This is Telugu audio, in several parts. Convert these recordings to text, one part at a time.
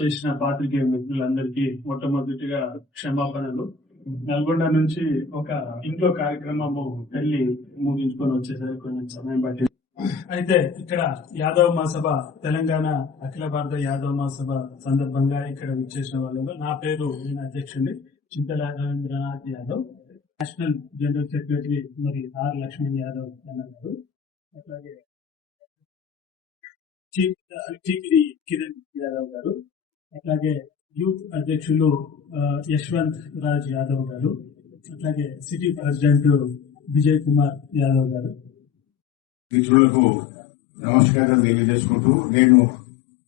చేసిన పాత్రికేయ మిత్రులందరికీ మొట్టమొదటిగా క్షమాపణలు. నల్గొండ నుంచి ఒక ఇంట్లో కార్యక్రమము వెళ్ళి ముగించుకొని వచ్చేసరికి కొంచెం సమయం పట్టింది. అయితే ఇక్కడ యాదవ్ మహాసభ తెలంగాణ అఖిల భారత యాదవ్ మహాసభ సందర్భంగా ఇక్కడ విచ్చేసిన వాళ్ళలో నా పేరు నేను అధ్యక్షుడిని Chintala Ravindranath Yadav. National general secretary మరి ఆర్ లక్ష్మణ్ యాదవ్ అన్నారు. అట్లాగే చీఫ్ టీపీడి కిరణ్ యాదవ్ గారు. అట్లాగే యూత్ అధ్యక్షులు యశ్వంత్ రాజ్ యాదవ్ గారు అట్లాగే సిటీ ప్రెసిడెంట్ విజయ్ కుమార్ యాదవ్ గారు. మిత్రులకు నమస్కారం తెలియజేసుకుంటూ నేను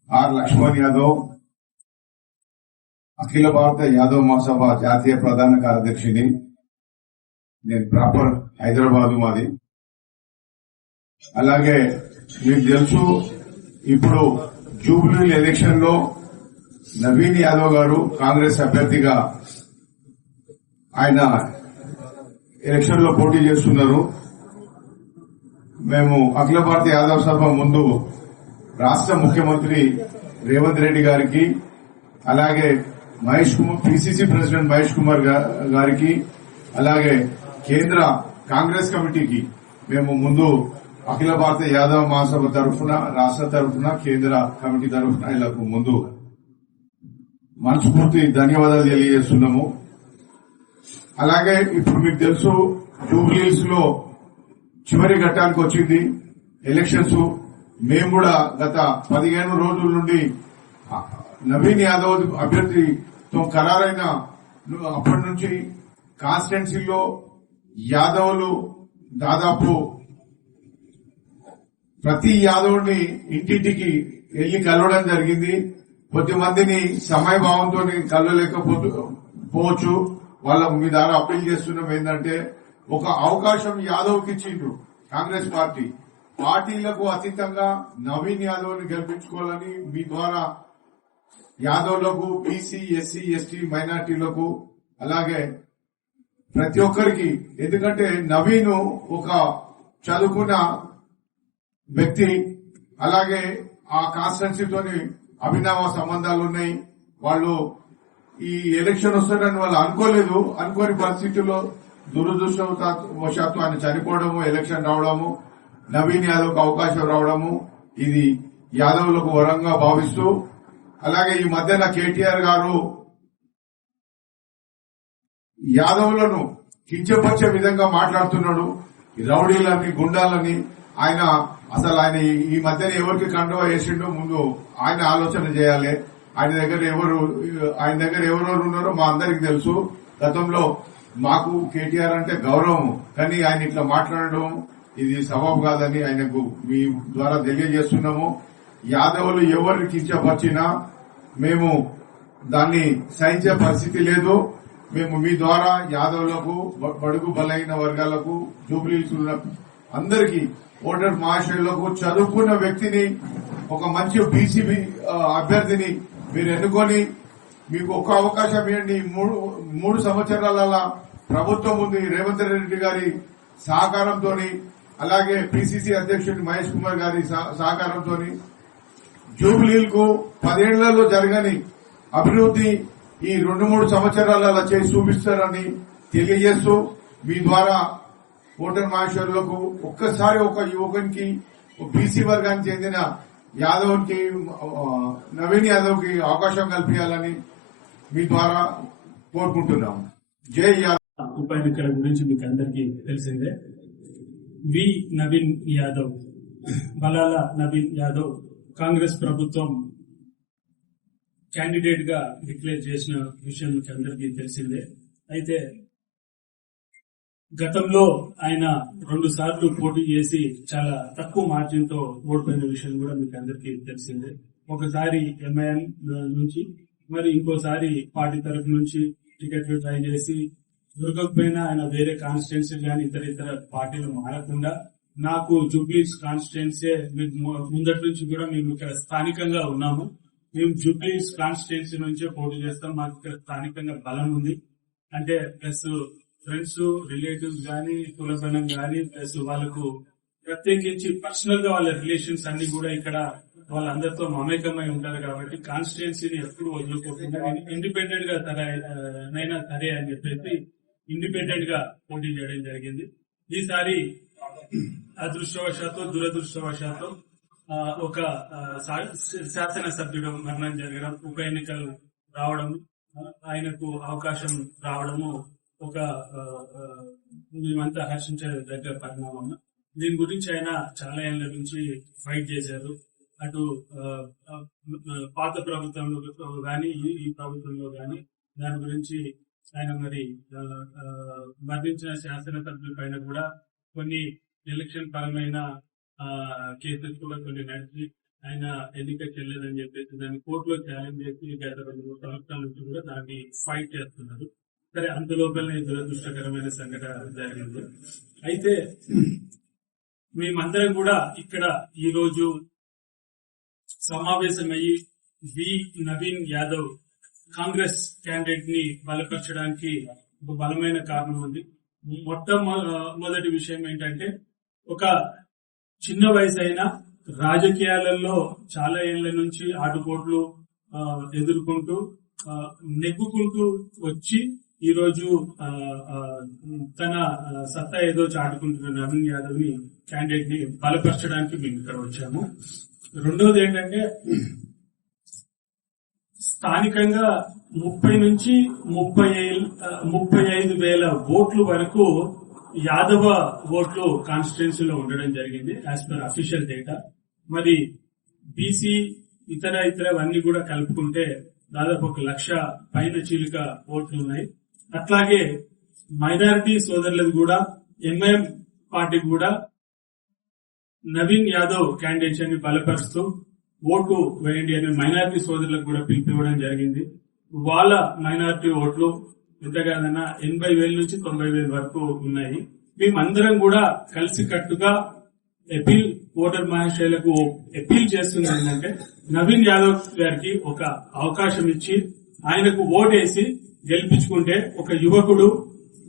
ఆర్ లక్ష్మణ్ యాదవ్ అఖిల భారత యాదవ్ మహాసభ జాతీయ ప్రధాన కార్యదర్శిని. నేను ప్రాపర్ హైదరాబాద్ మాది. అలాగే మీకు తెలుసు ఇప్పుడు జూబ్లీ ఎలక్షన్లో నవీన్ యాదవ్ గారు కాంగ్రెస్ అభ్యర్థిగా ఆయన ఎలక్షన్లో పోటీ చేస్తున్నారు. మేము అఖిల భారత యాదవ్ సభ ముందు రాష్ట్ర ముఖ్యమంత్రి రేవంత్ రెడ్డి గారికి అలాగే మహేష్ కుమార్ పిసిసి ప్రెసిడెంట్ మహేష్ కుమార్ గారికి అలాగే కేంద్ర కాంగ్రెస్ కమిటీకి మేము ముందు అఖిల భారత యాదవ్ మహాసభ తరఫున రాష్ట్ర తరఫున కేంద్ర కమిటీ తరఫున ఇళ్ళకు ముందు మనస్ఫూర్తి ధన్యవాదాలు తెలియజేస్తున్నాము. అలాగే ఇప్పుడు మీకు తెలుసు జూబ్లీస్లో చివరి ఘట్టానికి వచ్చింది ఎలక్షన్స్. మేము కూడా గత పదిహేను రోజుల నుండి నవీన్ యాదవ్ అభ్యర్థితో ఖరారైన అప్పటి నుంచి కాన్స్టిట్యున్సీలో యాదవ్లు దాదాపు ప్రతి యాదవ్ని ఇంటింటికి వెళ్ళి కలవడం జరిగింది. కొద్దిమందిని సమయభావంతో కలవలేకపోతూ పోవచ్చు. వాళ్ళ మీ ద్వారా అప్పీల్ చేస్తున్నాం ఏంటంటే ఒక అవకాశం యాదవ్కి ఇచ్చిండ్రు కాంగ్రెస్ పార్టీ. పార్టీలకు అతీతంగా నవీన్ యాదవ్ని గెలిపించుకోవాలని మీ ద్వారా యాదవ్లకు బీసీ ఎస్సీ ఎస్టీ మైనార్టీలకు అలాగే ప్రతి ఒక్కరికి ఎందుకంటే నవీన్ ఒక చదువుకున్న వ్యక్తి అలాగే ఆ కాన్స్టెన్సీతోని అభినవ సంబంధాలు ఉన్నాయి. వాళ్ళు ఈ ఎలక్షన్ వస్తారని వాళ్ళు అనుకోలేదు. అనుకోని పరిస్థితుల్లో దురదృష్టవశాత్తు ఆయన చనిపోవడము ఎలక్షన్ రావడము నవీన్ యాదవ్కు అవకాశం రావడము ఇది యాదవ్లకు వరంగా భావిస్తూ అలాగే ఈ మధ్యన కేటీఆర్ గారు యాదవులను కించపరిచే విధంగా మాట్లాడుతున్నాడు. రౌడీలని గుండాలని ఆయన అసలు ఆయన ఈ- మధ్యన ఎవరికి కండువా వేసిండో ముందు ఆయన ఆలోచన చేయాలి. ఆయన దగ్గర ఎవరు ఆయన దగ్గర ఎవరెవరు ఉన్నారో మా అందరికి తెలుసు. గతంలో మాకు కేటీఆర్ అంటే గౌరవం కానీ ఆయన ఇట్లా మాట్లాడడం ఇది సబబు కాదని ఆయనకు మీ ద్వారా తెలియజేస్తున్నాము. యాదవులు ఎవరిని కించపరిచినా మేము దాన్ని సహించే పరిస్థితి లేదు. మేము మీ ద్వారా యాదవులకు బడుగు బలైన వర్గాలకు జూబ్లీలు అందరికీ ఓటర్ మహాశయులకు చదువుకున్న వ్యక్తిని ఒక మంచి బీసీ అభ్యర్థిని మీరు ఎన్నుకొని మీకు ఒక్క అవకాశం ఇవ్వండి. మూడు మూడు సంవత్సరాల ప్రభుత్వం ఉంది రేవంత్ రెడ్డి గారి సహకారంతో అలాగే పిసిసి అధ్యక్షుడు మహేష్ కుమార్ గారి సహకారంతో సహకారంతోని. జూబ్లీలకు పదేళ్ళలో జరగని అభివృద్ధి ఈ రెండు మూడు సంవత్సరాలలో చేసి చూపిస్తారని తెలియజేస్తూ మీ ద్వారా ఓటర్ మహేశ్వరులకు ఒక్కసారి ఒక యువకునికి బీసీ వర్గానికి చెందిన యాదవ్కి నవీన్ యాదవ్కి అవకాశం కల్పించాలని మీ ద్వారా కోరుకుంటున్నాము జై యాదవ్. ఉప ఎన్నికల గురించి మీకు అందరికీ తెలిసిందే. వి నవీన్ యాదవ్. బలాల నవీన్ యాదవ్ కాంగ్రెస్ ప్రభుత్వం క్యాండిడేట్గా డిక్లేర్ చేసిన విషయం మీకు అందరికీ తెలిసిందే. అయితే గతంలో ఆయన రెండు సార్లు పోటీ చేసి చాలా తక్కువ మార్జిన్తో ఓడిపోయిన విషయం కూడా మీకు అందరికీ తెలిసిందే. ఒకసారి ఎంఐఎం నుంచి మరి ఇంకోసారి పార్టీ తరఫు నుంచి టికెట్ ట్రై చేసి దొరకకపోయినా ఆయన వేరే కాన్స్టిట్యున్సీ కానీ ఇతర ఇతర పార్టీలు మారకుండా నాకు జూబ్లీస్ కాన్స్టిట్యున్సీ ముందటి నుంచి కూడా మేము ఇక్కడ స్థానికంగా ఉన్నాము. మేము జూబ్లీస్ కాన్స్టిట్యున్సీ నుంచే పోటీ చేస్తాం. మాకు ఇక్కడ స్థానికంగా బలం ఉంది. అంటే ప్లస్ ఫ్రెండ్స్ రిలేటివ్స్ గానీ కులబలం గానీ ప్లస్ వాళ్ళకు ప్రత్యేకించి పర్సనల్గా వాళ్ళ రిలేషన్స్ అన్ని కూడా ఇక్కడ వాళ్ళందరితో మమేకమై ఉంటారు కాబట్టి కాన్స్టిట్యున్సీని ఎప్పుడు వదులుకోకుండా ఇండిపెండెంట్గా సరే నైనా సరే అని చెప్పేసి ఇండిపెండెంట్గా పోటీ చేయడం జరిగింది. ఈసారి అదృష్టవశాత్తు దురదృష్టవశాత్తు ఒక శాసనసభ్యుడు మరణం జరగడం ఉప ఎన్నికలు రావడం ఆయనకు అవకాశం రావడము ఒక మేమంతా హర్షించే దగ్గర పరిణామం. దీని గురించి ఆయన చాలా ఏళ్ళ నుంచి ఫైట్ చేశారు. అటు పాత ప్రభుత్వంలో కానీ ఈ ప్రభుత్వంలో కానీ దాని గురించి ఆయన మరి మరణించిన శాసనసభ్యుల పైన కూడా కొన్ని ఎలక్షన్ పరమైన ఆ, కేసెస్ కూడా కొన్ని నడిచి ఆయన ఎన్నిక చెల్లదని చెప్పేసి దాన్ని కోర్టులో ఛాలెంజ్ చేసి గత రెండు మూడు సంవత్సరాల నుంచి కూడా దాన్ని ఫైట్ చేస్తున్నారు. సరే అంతలోపలనే దురదృష్టకరమైన సంఘటన జరిగింది. అయితే మేమందరం కూడా ఇక్కడ ఈరోజు సమావేశమయ్యి వి నవీన్ యాదవ్ కాంగ్రెస్ క్యాండిడేట్ని బలపరచడానికి ఒక బలమైన కారణం ఉంది. మొట్టమొదటి విషయం ఏంటంటే ఒక చిన్న వయసు అయినా రాజకీయాలలో చాలా ఏళ్ళ నుంచి ఆటుపోట్లు ఎదుర్కొంటూ నెగ్గుకుంటూ వచ్చి ఈరోజు తన సత్తా ఏదో చాటుకుంటున్న నవీన్ యాదవ్ని క్యాండిడేట్ని బలపరచడానికి మేము ఇక్కడ వచ్చాము. రెండోది ఏంటంటే స్థానికంగా ముప్పై నుంచి ముప్పై ముప్పై ఐదు వేల ఓట్లు వరకు యాదవ ఓట్లు కాన్స్టిట్యున్సీలో ఉండడం జరిగింది యాజ్ పర్ అఫీషియల్ డేటా మరి బీసీ ఇతర ఇతర కూడా కలుపుకుంటే దాదాపు ఒక లక్ష పైన చీలిక ఓట్లు ఉన్నాయి అట్లాగే మైనారిటీ సోదరులకు కూడా ఎంఐఎం పార్టీ కూడా నవీన్ యాదవ్ క్యాండిడేట్ని బలపరుస్తూ ఓటు వేయండి అనే మైనారిటీ సోదరులకు కూడా పిలిపివ్వడం జరిగింది. వాళ్ళ మైనారిటీ ఓట్లు ఎంత కాదన్నా ఎనభై వేల నుంచి తొంభై వేల వరకు ఉన్నాయి. మేమందరం కూడా కలిసి కట్టుగా అపీల్ ఓటర్ మహాశైలకు అపీల్ చేస్తుంది ఏంటంటే నవీన్ యాదవ్ గారికి ఒక అవకాశం ఇచ్చి ఆయనకు ఓటేసి గెలిపించుకుంటే ఒక యువకుడు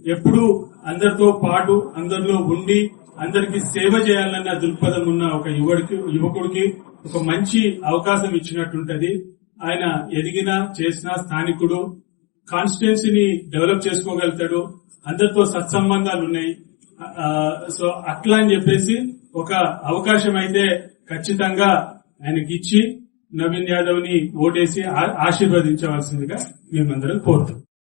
ఎప్పుడు అందరితో పాటు అందరిలో ఉండి అందరికి సేవ చేయాలన్న దృక్పథం ఉన్న ఒక యువడికి యువకుడికి ఒక మంచి అవకాశం ఇచ్చినట్టుంటది. ఆయన ఎదిగిన చేసిన స్థానికుడు కాన్స్టిట్యున్సీని డెవలప్ చేసుకోగలుగుతాడు. అందరితో సత్సంబంధాలు ఉన్నాయి. సో అట్లా అని చెప్పేసి ఒక అవకాశం అయితే ఖచ్చితంగా ఆయనకి ఇచ్చి నవీన్ యాదవ్ని ఓటేసి ఆ- ఆశీర్వదించవలసిందిగా మేమందరం కోరుతాం